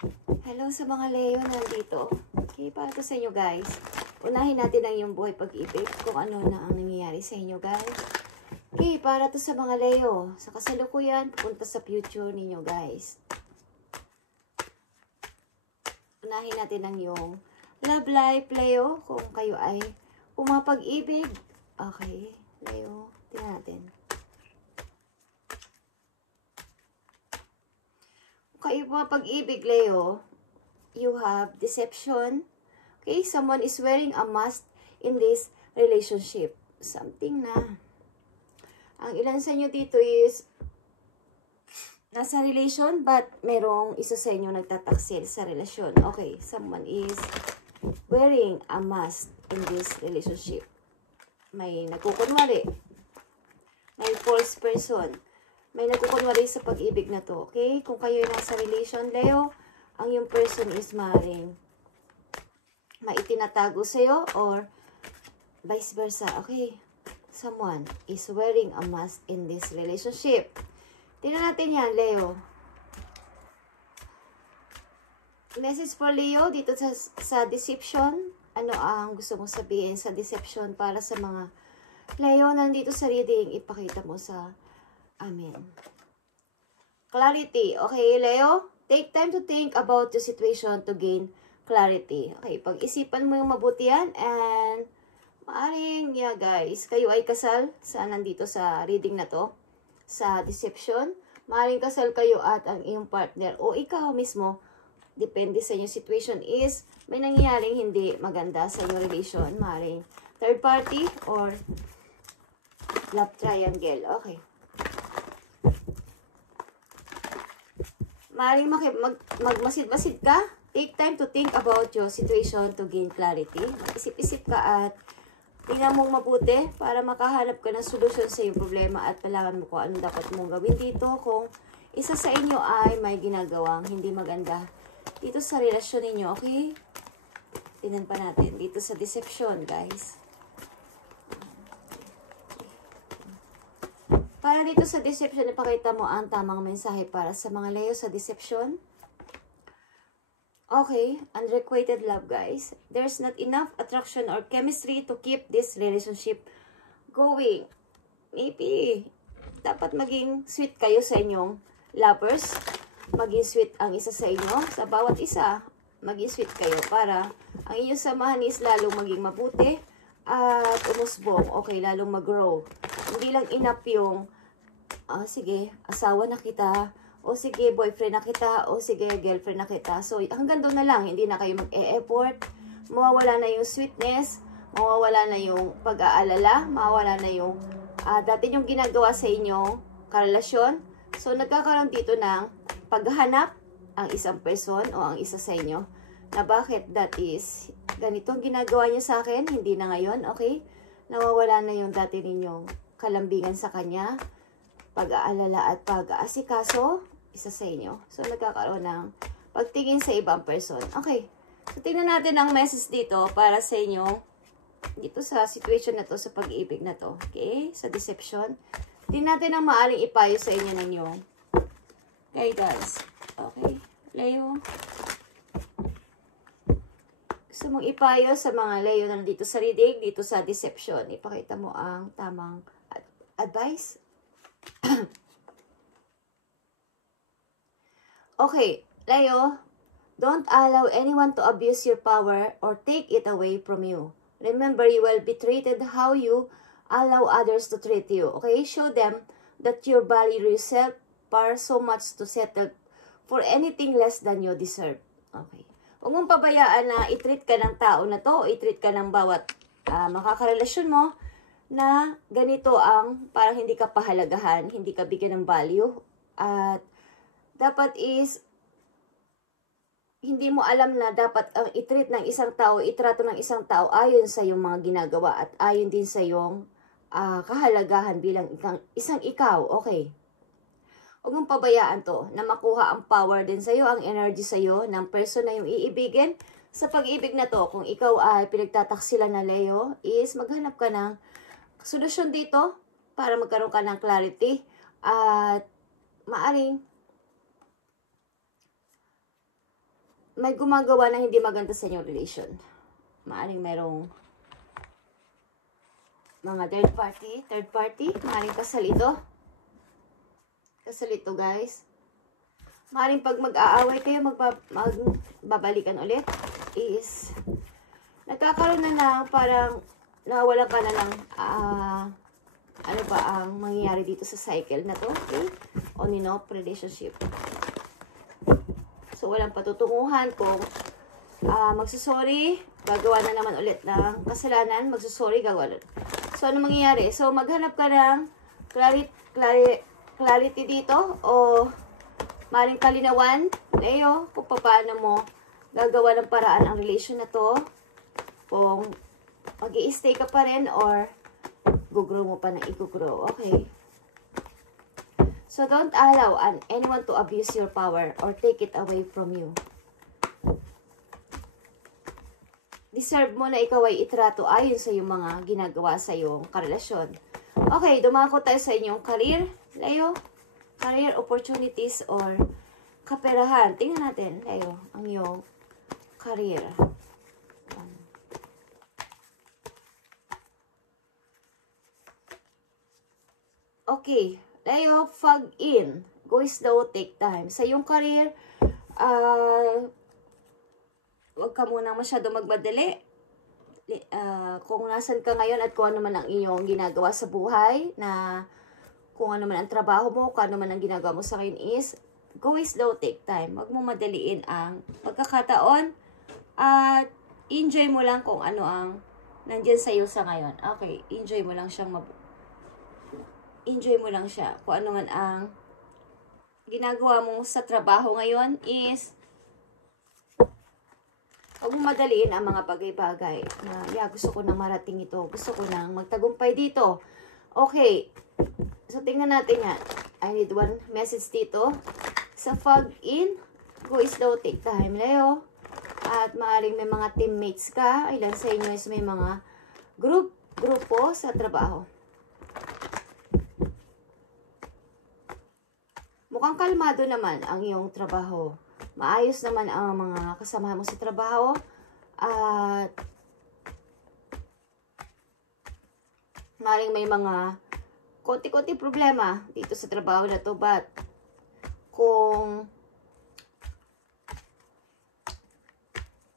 Hello sa mga Leo nandito. Okay, para to sa inyo guys. Unahin natin ang iyong buhay pag-ibig, kung ano na ang nangyayari sa inyo guys. Okay, para to sa mga Leo. Sa kasalukuyan, pupunta sa future ninyo guys. Unahin natin ang iyong love life, Leo. Kung kayo ay pumapag-ibig. Okay, Leo. Tingnan natin. Kung kayo pumapag-ibig, Leo, you have deception. Okay, someone is wearing a mask in this relationship. Something na. Ang ilan sa inyo dito is nasa relation but merong isa sa inyo nagtataksil sa relasyon. Okay, someone is wearing a mask in this relationship. May nagkukunwari. May false person. May nagkukunwari sa pag-ibig na to. Okay, kung kayo nasa relation, Leo, ang yung person is maaaring maitinatago sa'yo or vice versa. Okay, someone is wearing a mask in this relationship. Tingnan natin yan, Leo. Message for Leo dito sa deception. Ano ang gusto mong sabihin sa deception para sa mga Leo nandito sa reading? Ipakita mo sa amin. Clarity. Okay, Leo? Take time to think about the situation to gain clarity. Okay, pag-isipan mo yung mabuti yan and maaring, yeah guys, kayo ay kasal sa nandito sa reading na to, sa deception. Maaring kasal kayo at ang iyong partner o ikaw mismo, depende sa inyong situation is may nangyayaring hindi maganda sa inyong relation. Maaring third party or love triangle. Okay. Maaring magmasid-masid ka. Take time to think about your situation to gain clarity. Mag-isip-isip ka at tingnan mong mabuti para makahanap ka ng solusyon sa iyong problema at palaman mo kung anong dapat mong gawin dito kung isa sa inyo ay may ginagawang hindi maganda dito sa relasyon ninyo, okay? Tingnan pa natin dito sa deception, guys. Para dito sa deception, ipakita mo ang tamang mensahe para sa mga Leo sa deception. Okay, unrequited love, guys. There's not enough attraction or chemistry to keep this relationship going. Maybe, dapat maging sweet kayo sa inyong lovers. Maging sweet ang isa sa inyo. Sa bawat isa, maging sweet kayo para ang inyong samahan is lalong maging mabuti at umusbong. Okay, lalong mag-grow. Hindi lang enough yung, sige, asawa na kita, o sige, boyfriend na kita, o sige, girlfriend na kita. So, hanggang doon na lang, hindi na kayo mag-e-effort, mawawala na yung sweetness, mawawala na yung pag-aalala, mawawala na yung dati yung ginagawa sa inyong karelasyon. So, nagkakaroon dito ng paghahanap ang isang person o ang isa sa inyo na bakit that is, ganito ang ginagawa niya sa akin, hindi na ngayon, okay? Nawawala na yung dati ninyong kalambingan sa kanya, pag-aalala at pag-aasikaso, isa sa inyo. So, nagkakaroon ng pagtingin sa ibang person. Okay. So, tingnan natin ang message dito para sa inyo, dito sa situation na to, sa pag-ibig na to. Okay? Sa deception. Tingnan natin ang maaring ipayo sa inyo ninyo. Okay, guys. Okay. Leo. Gusto mong ipayo sa mga Leo na nandito sa reading, dito sa deception. Ipakita mo ang tamang advice. Okay, Leo, don't allow anyone to abuse your power or take it away from you. Remember, you will be treated how you allow others to treat you. Okay, show them that you value yourself far so much to settle for anything less than you deserve. Okay. Huwag mong pabayaan na i-treat ka ng tao na to, i-treat ka ng bawat makakarelasyon mo na ganito ang parang hindi ka pahalagahan, hindi ka bigyan ng value. At dapat is, hindi mo alam na dapat ang i-treat ng isang tao, itrato ng isang tao ayon sa iyong mga ginagawa at ayon din sa iyong kahalagahan bilang isang ikaw, okay? Huwag mong pabayaan to na makuha ang power din sa iyo, ang energy sa iyo ng person na yung iibigin. Sa pag-ibig na to, kung ikaw ay pinagtataksilan na Leo, is maghanap ka ng solusyon dito para magkaroon ka ng clarity at maaring may gumagawa na hindi maganda sa inyong relation. Maaring merong mga third party, maaring kasal ito. Kasal ito, guys. Maaring pag mag-aaway kayo, magbabalikan ulit, is nagkakaroon na ng parang nawalan ka na ng ano ba ang mangyayari dito sa cycle na to, okay? On and off relationship. So, walang patutunguhan kung magsusorry, gagawa na naman ulit ng kasalanan, magsusorry, gagawa ulit. So, ano mangyayari? So, maghanap ka ng clarity dito o maring kalinawan, Leo, kung paano mo gagawa ng paraan ang relation na to, kung mag-i-stay ka pa rin or gugrow mo pa ng i-grow, okay? So, don't allow anyone to abuse your power or take it away from you. Deserve mo na ikaw ay itrato ayon sa iyong mga ginagawa sa iyong karelasyon. Okay, dumako tayo sa inyong career, Leo. Career opportunities or kaperahan. Tingnan natin, Leo, ang iyong career. Okay, Leo, fog in. Go slow, take time. Sa iyong career, huwag ka munang masyado magmadali. Kung nasan ka ngayon at kung ano man ang iyong ginagawa sa buhay, na kung ano man ang trabaho mo, kung ano man ang ginagawa mo sa ngayon is, go slow, take time. Huwag mo madaliin ang pagkakataon at enjoy mo lang kung ano ang nandyan sa iyo sa ngayon. Okay, enjoy mo lang siyang enjoy mo lang siya. Kung ano man ang ginagawa mo sa trabaho ngayon is, huwag mo madaliin ang mga bagay-bagay na, gusto ko nang marating ito. Gusto ko nang magtagumpay dito. Okay. So, tingnan natin yan. I need one message dito. Sa fog in, go slow, take time, Leo. At maaaring may mga teammates ka. Ilan sa inyo is may mga grupo sa trabaho. Mukhang kalmado naman ang iyong trabaho. Maayos naman ang mga kasama mo sa trabaho. At maaaring may mga konti-konti problema dito sa trabaho na to. But kung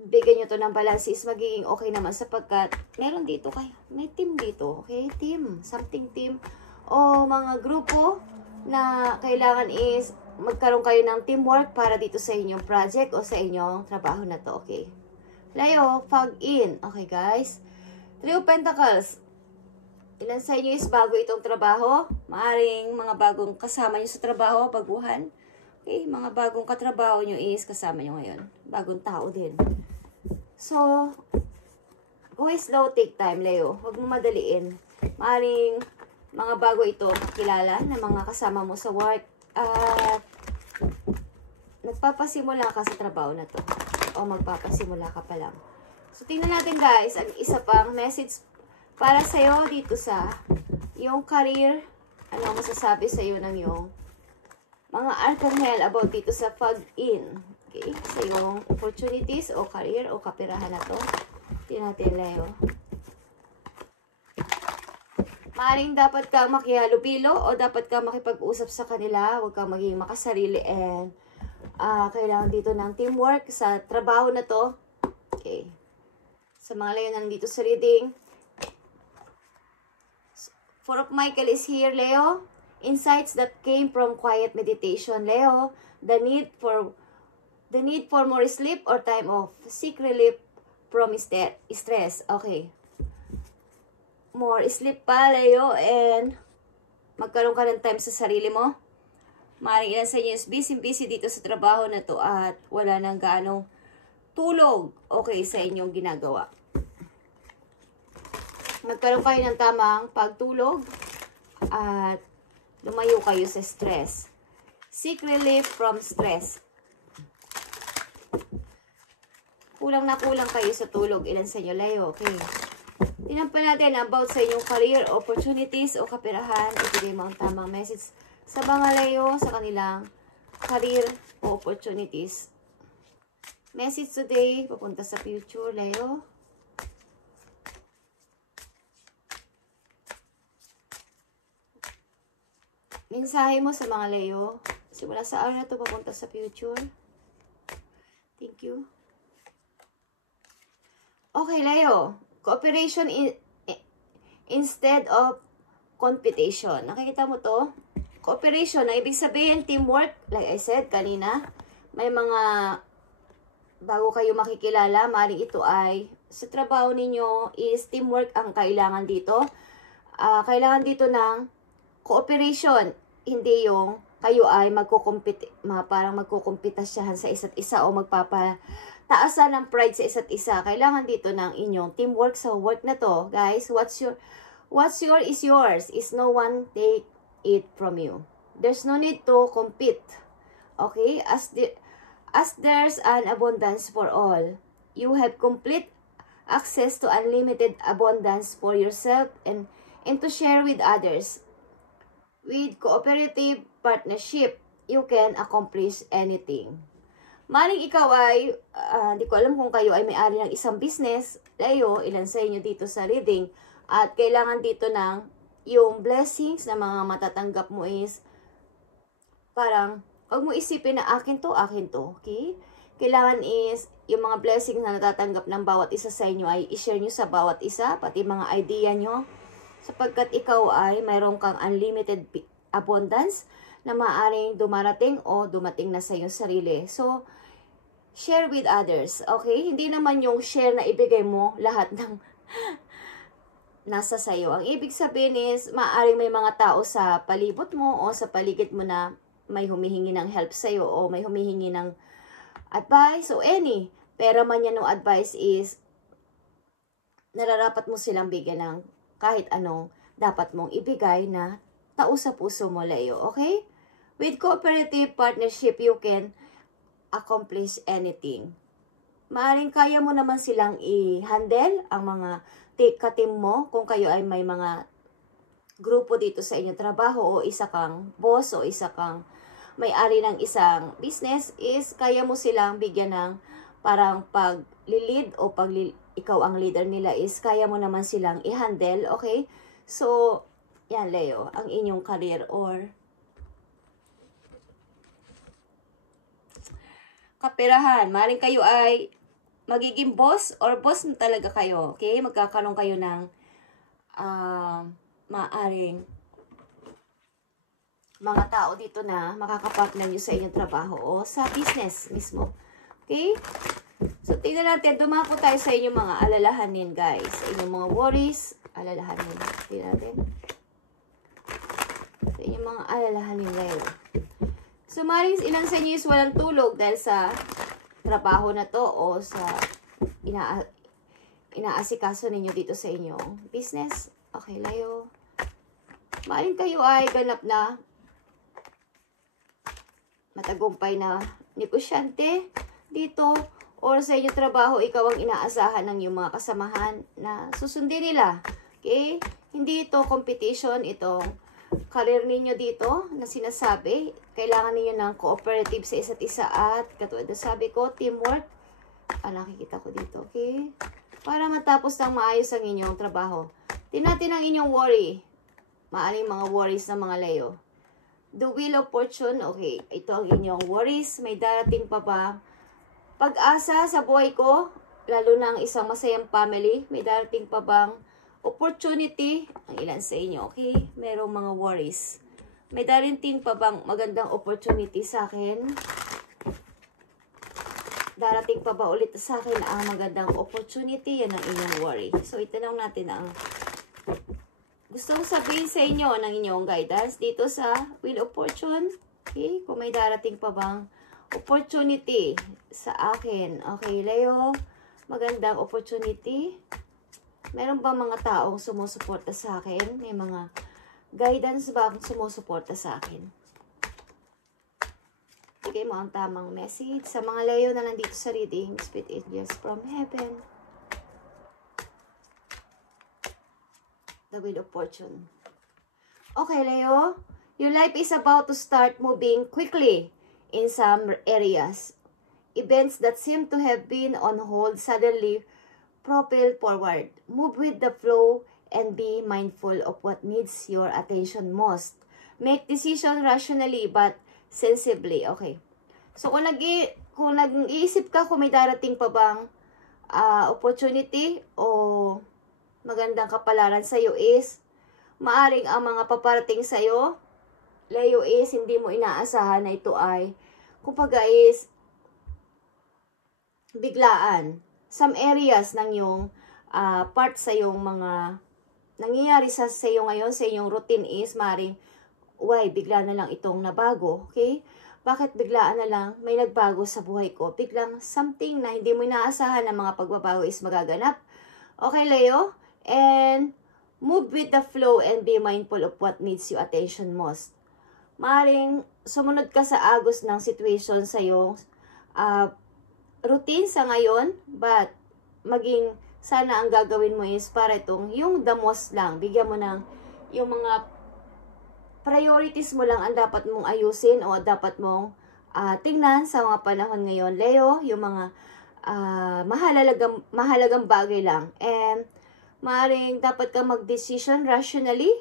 bigyan nyo to ng balance is magiging okay naman sapagkat meron dito kayo. May team dito. Okay? Team. Something team. O mga grupo na kailangan is magkaroon kayo ng teamwork para dito sa inyong project o sa inyong trabaho na to, okay? Leo, fog in. Okay, guys. Three of Pentacles. Ilan sa inyo is bago itong trabaho? Maaring mga bagong kasama nyo sa trabaho, baguhan. Okay, mga bagong katrabaho nyo is kasama nyo ngayon. Bagong tao din. So, go slow, take time, Leo. Huwag mo madaliin. Maaring mga bago ito kakilala na mga kasama mo sa work at nagpapasimula ka sa trabaho na to o magpapasimula ka pa lang. So, tingnan natin guys, ang isa pang message para sa'yo dito sa yung career. Ano ang masasabi sa'yo ng yung mga arcangel about dito sa fog in. Okay? Sa yung opportunities o career o kapirahan na to. Tingnan natin, Leo. Maaring dapat kang makihalubilo o dapat kang makipag-usap sa kanila. Huwag kang maging makasarili and kailangan dito ng teamwork sa trabaho na to. Okay. Sa mga Leo nandito sa reading. Four of Michael is here, Leo. Insights that came from quiet meditation, Leo. The need for more sleep or time off. Seek relief from stress. Okay. More sleep pa, Leo, and magkaroon ka ng time sa sarili mo. Maaaring ilan sa inyo is busy dito sa trabaho na to at wala nang gaanong tulog, okay, sa inyong ginagawa. Magkaroon kayo ng tamang pagtulog at lumayo kayo sa stress. Seek relief from stress. Kulang na kulang kayo sa tulog, ilan sa inyo, Leo, okay. Tinampan natin about sa inyong career opportunities o kapirahan. Ibigay mo ang tamang message sa mga Leo sa kanilang career o opportunities. Message today, papunta sa future, Leo. Mensahe mo sa mga Leo. Simula sa araw na to, papunta sa future. Thank you. Okay, Leo. Cooperation instead of competition. Nakikita mo to? Cooperation, na ibig sabihin teamwork. Like I said kanina, may mga bago kayo makikilala, maaaring ito ay sa trabaho ninyo is teamwork ang kailangan dito. Kailangan dito ng cooperation, hindi yung kayo ay parang magkukumpitasyahan sa isa't isa o magpapataasan ng pride sa isa't isa. Kailangan dito ng inyong teamwork sa work na to. Guys, what's your is yours. Is no one take it from you. There's no need to compete. Okay? As there's an abundance for all, you have complete access to unlimited abundance for yourself and to share with others. With cooperative partnership, you can accomplish anything. Maring ikaw ay, hindi ko alam kung kayo ay may-ari ng isang business, Leo, ilan sa inyo dito sa reading, at kailangan dito ng yung blessings na mga matatanggap mo is, parang, huwag mo isipin na akin to, okay? Kailangan is, yung mga blessings na natatanggap ng bawat isa sa inyo ay i-share nyo sa bawat isa, pati mga idea nyo, sapagkat ikaw ay mayroon kang unlimited abundance na maaaring dumarating o dumating na sa iyong sarili. So, share with others, okay? Hindi naman yung share na ibigay mo lahat ng nasa sayo. Ang ibig sabihin is, maaaring may mga tao sa palibot mo o sa paligid mo na may humihingi ng help sa'yo o may humihingi ng advice o any. Pero man yan ng advice is, nararapat mo silang bigyan ng kahit anong dapat mong ibigay na tao sa puso mo, Leo. Okay? With cooperative partnership, you can accomplish anything. Maaring kaya mo naman silang i-handle ang mga ka-team mo kung kayo ay may mga grupo dito sa inyong trabaho o isa kang boss o isa kang may-ari ng isang business is kaya mo silang bigyan ng parang pag-lead o ikaw ang leader nila is kaya mo naman silang i-handle, okay? So, yan Leo, ang inyong career or kaperahan. Maring kayo ay magiging boss or boss na talaga kayo, okay? Magkakaroon kayo ng maaring mga tao dito na makakapartner nyo sa inyong trabaho o sa business mismo. Okay? So, tingnan natin. Dumako tayo sa inyong mga alalahanin, guys. Sa inyong mga worries, alalahanin. Tingnan natin. Sa inyong mga alalahanin ngayon. So, maring ilan sa inyo is walang tulog dahil sa trabaho na to o sa inaasikaso ninyo dito sa inyong business. Okay, Leo. Maring kayo ay ganap na matagumpay na negosyante dito or sa inyong trabaho, ikaw ang inaasahan ng iyong mga kasamahan na susundin nila. Okay? Hindi ito competition, itong career ninyo dito na sinasabi. Kailangan ninyo ng cooperative sa isa't isa at katulad na sabi ko, teamwork. Nakikita ko dito, okay? Para matapos ng maayos ang inyong trabaho. Tingnan natin ang inyong worry. Maaring mga worries ng mga Leo. The Wheel of Fortune, okay. Ito ang inyong worries. May darating pa ba? Pag-asa sa buhay ko, lalo na ang isang masayang family, may darating pa bang opportunity? Ang ilan sa inyo, okay? Merong mga worries. May darating pa bang magandang opportunity sa akin? Darating pa ba ulit sa akin ang magandang opportunity? Yan ang inyong worry. So, itanong natin ang gusto kong sabihin sa inyo ng inyong guidance dito sa Wheel of Fortune. Okay? Kung may darating pa bang opportunity sa akin. Okay, Leo. Magandang opportunity. Meron ba mga taong sumusuporta sa akin? May mga guidance ba akong sumusuporta sa akin? Bigay mo ang tamang message. Sa mga Leo na nandito sa reading, Spirit Angels from Heaven. The Wheel of Fortune. Okay, Leo. Your life is about to start moving quickly in some areas. events that seem to have been on hold suddenly propel forward. Move with the flow and be mindful of what needs your attention most. Make decision rationally but sensibly. Okay. So, kung nag-iisip ka kung may darating pa bang opportunity o magandang kapalaran sa'yo is, maaring ang mga paparating sa'yo, Leo, is hindi mo inaasahan na ito ay, kumbaga is, biglaan. Some areas ng yung part sa yung mga nangyayari sa iyo ngayon, sa iyong routine is, maaring, bigla na lang itong nabago, okay? Bakit biglaan na lang may nagbago sa buhay ko? Biglang something na hindi mo inaasahan na mga pagbabago is magaganap. Okay, Leo? And move with the flow and be mindful of what needs your attention most. Maaring sumunod ka sa agos ng situation sa iyong routine sa ngayon, but maging sana ang gagawin mo is para itong yung the most lang. Bigyan mo ng yung mga priorities mo lang ang dapat mong ayusin o dapat mong tingnan sa mga panahon ngayon. Leo, yung mga mahalagang bagay lang. And maaaring dapat kang mag-decision rationally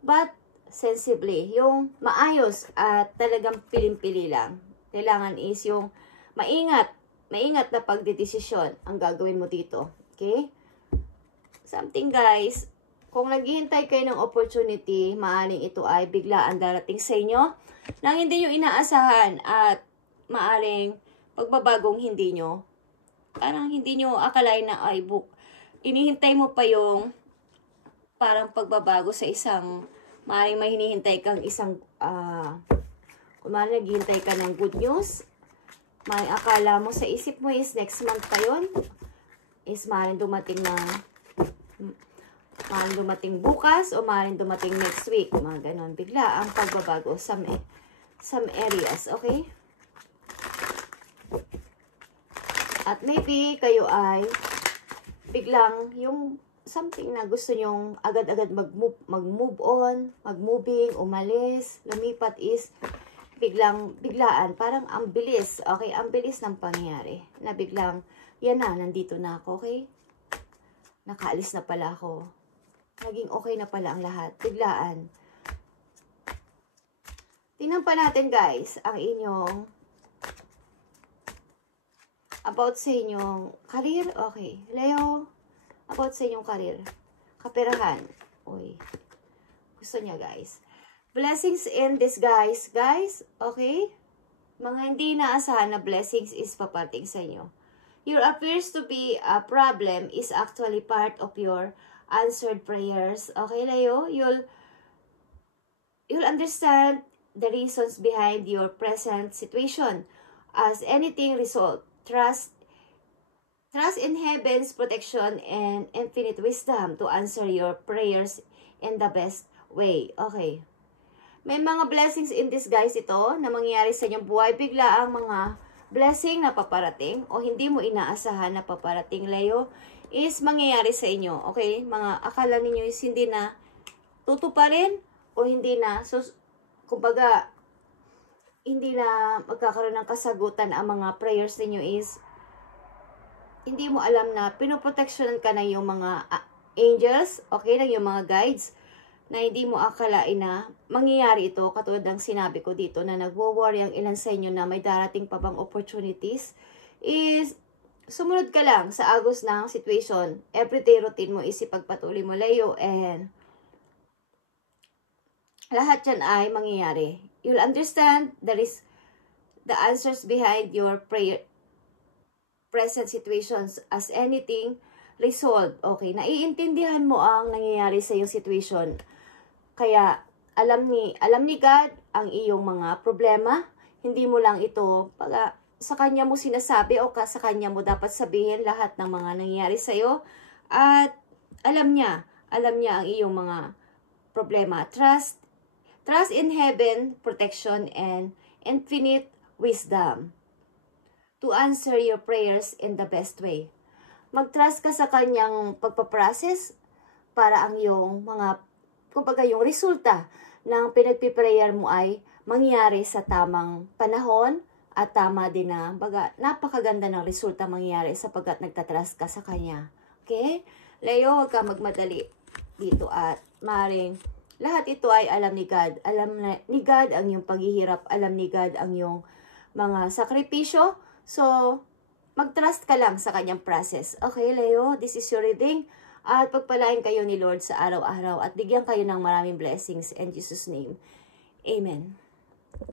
but sensibly. Yung maayos at talagang piling-pili lang. Kailangan is yung maingat na pagdedesisyon ang gagawin mo dito. Okay? Something guys, kung naghihintay kayo ng opportunity, maaaring ito ay biglaan darating sa inyo nang hindi nyo inaasahan at maaaring pagbabagong parang hindi nyo akalain na inihintay mo pa yung parang pagbabago sa isang, maaaring may hinihintay kang isang, kung maaaring naghihintay ka ng good news, may akala mo sa isip mo is next month pa yun, is maaaring dumating bukas o maaaring dumating next week. Mga ganon. Bigla ang pagbabago sa some areas. Okay? At maybe kayo ay biglang yung something na gusto nyong agad-agad mag-move on, mag-moving, umalis, lumipat is biglaan. Parang ang bilis. Okay? Ang bilis ng pangyayari. Na biglang, yan na, nandito na ako. Okay? Nakaalis na pala ako. Naging okay na pala ang lahat. Biglaan. Tingnan pa natin guys, ang inyong about sa inyong career. Okay. Leo, about sa inyong career. Kaperahan. Uy. Gusto niya guys. Blessings in disguise. Guys, okay? Mga hindi inaasahan na blessings is paparating sa inyo. Your appears to be a problem is actually part of your answered prayers. Okay, Leo? You'll understand the reasons behind your present situation as anything resolved. Trust in heaven's protection and infinite wisdom to answer your prayers in the best way. Okay. May mga blessings in disguise ito na mangyayari sa inyong buhay. Bigla ang mga blessing na paparating o hindi mo inaasahan na paparating, Leo, is mangyayari sa inyo. Okay? Mga akala ninyo is hindi na tutuparin o hindi na, kumbaga, hindi na magkakaroon ng kasagutan ang mga prayers ninyo is hindi mo alam na pinoproteksyonan ka ng yung mga angels, okay, ng yung mga guides, na hindi mo akalain na mangyayari ito, katulad ng sinabi ko dito na nagwo-worry ang ilan sa inyo na may darating pa bang opportunities, is sumunod ka lang sa agos ng situation. Everyday routine mo is ipagpatuloy mo, Leo, and lahat yan ay mangyayari. You'll understand there is the answers behind your present situations as anything resolved. Okay, naiintindihan mo ang nangyayari sa iyong situation. Kaya alam ni God ang iyong mga problema. Hindi mo lang ito sa kanya mo sinasabi o sa kanya mo dapat sabihin lahat ng mga nangyayari sa iyo. At alam niya ang iyong mga problema. Trust in heaven, protection, and infinite wisdom to answer your prayers in the best way. Mag-trust ka sa kanyang pagpaprocess para ang iyong mga, kumbaga yung resulta ng pinagpiprayer mo ay mangyari sa tamang panahon At tama din na, baga, napakaganda ng resulta mangyayari sapagkat nagtatrust ka sa Kanya. Okay? Leo, huwag ka magmadali dito at maring lahat ito ay alam ni God. Alam ni God ang iyong paghihirap. Alam ni God ang iyong mga sakripisyo. So, mag-trust ka lang sa Kanyang process. Okay, Leo? This is your reading. At pagpalain kayo ni Lord sa araw-araw at bigyan kayo ng maraming blessings in Jesus' name. Amen.